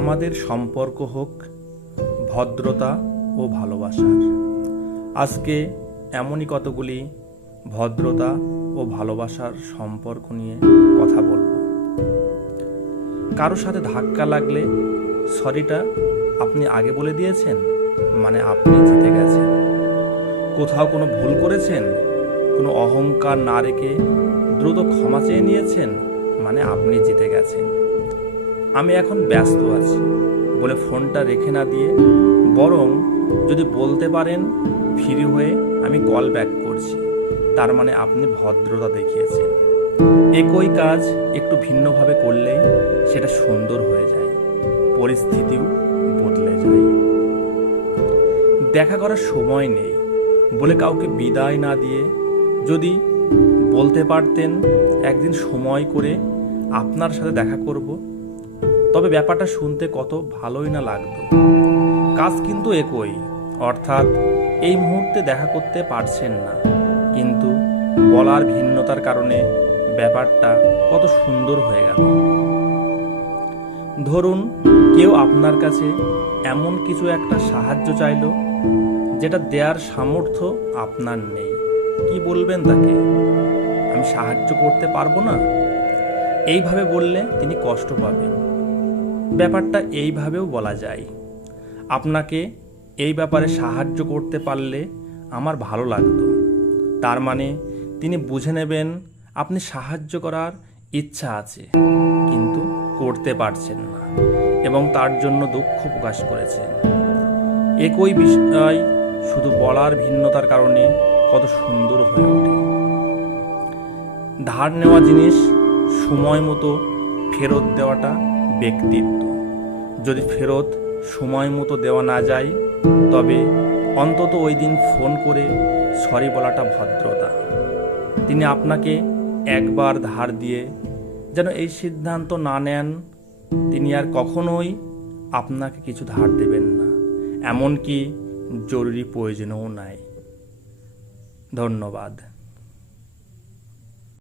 আমাদের সম্পর্ক হোক ভদ্রতা ও ভালোবাসার। আজকে এমনই কতগুলি ভদ্রতা ও ভালোবাসার সম্পর্ক নিয়ে কথা বলবো। কারোর সাথে ধাক্কা লাগলে সরিটা আপনি আগে বলে দিয়েছেন, মানে আপনি জিতে গেছেন। কোথাও কোনো ভুল করেছেন, কোনো অহংকার না রেখে দ্রুত ক্ষমা চেয়ে নিয়েছেন, মানে আপনি জিতে গেছেন। আমি এখন ব্যস্ত আছি বলে ফোনটা রেখে না দিয়ে বরং যদি বলতে পারেন ফ্রি হয়ে আমি কল ব্যাক করছি, তার মানে আপনি ভদ্রতা দেখিয়েছেন। একই কাজ একটু ভিন্নভাবে করলেই সেটা সুন্দর হয়ে যায়, পরিস্থিতিও বদলে যায়। দেখা করার সময় নেই বলে কাউকে বিদায় না দিয়ে যদি বলতে পারতেন একদিন সময় করে আপনার সাথে দেখা করব, তবে ব্যাপারটা শুনতে কত ভালোই না লাগতো। কাজ কিন্তু একই, অর্থাৎ এই মুহূর্তে দেখা করতে পারছেন না, কিন্তু বলার ভিন্নতার কারণে ব্যাপারটা কত সুন্দর হয়ে গেল। ধরুন কেউ আপনার কাছে এমন কিছু একটা সাহায্য চাইলো যেটা দেওয়ার সামর্থ্য আপনার নেই। কি বলবেন তাকে? আমি সাহায্য করতে পারবো না। এইভাবে বললে তিনি কষ্ট পাবেন। ব্যাপারটা এইভাবেও বলা যায়, আপনাকে এই ব্যাপারে সাহায্য করতে পারলে আমার ভালো লাগতো। তার মানে তিনি বুঝে নেবেন আপনি সাহায্য করার ইচ্ছা আছে কিন্তু করতে পারছেন না এবং তার জন্য দুঃখ প্রকাশ করেছেন। একই বিষয় শুধু বলার ভিন্নতার কারণে কত সুন্দর হয়ে ওঠে। ধার নেওয়া জিনিস সময় মতো ফেরত দেওয়াটা ব্যক্তিত্ব। যদি ফেরত সময় মতো দেওয়া না যায়, তবে অন্তত ওই দিন ফোন করে সরি বলাটা ভদ্রতা। তিনি আপনাকে একবার ধার দিয়ে যেন এই সিদ্ধান্ত না নেন তিনি আর কখনোই আপনাকে কিছু ধার দেবেন না, এমনকি জরুরি প্রয়োজনও নাই। ধন্যবাদ।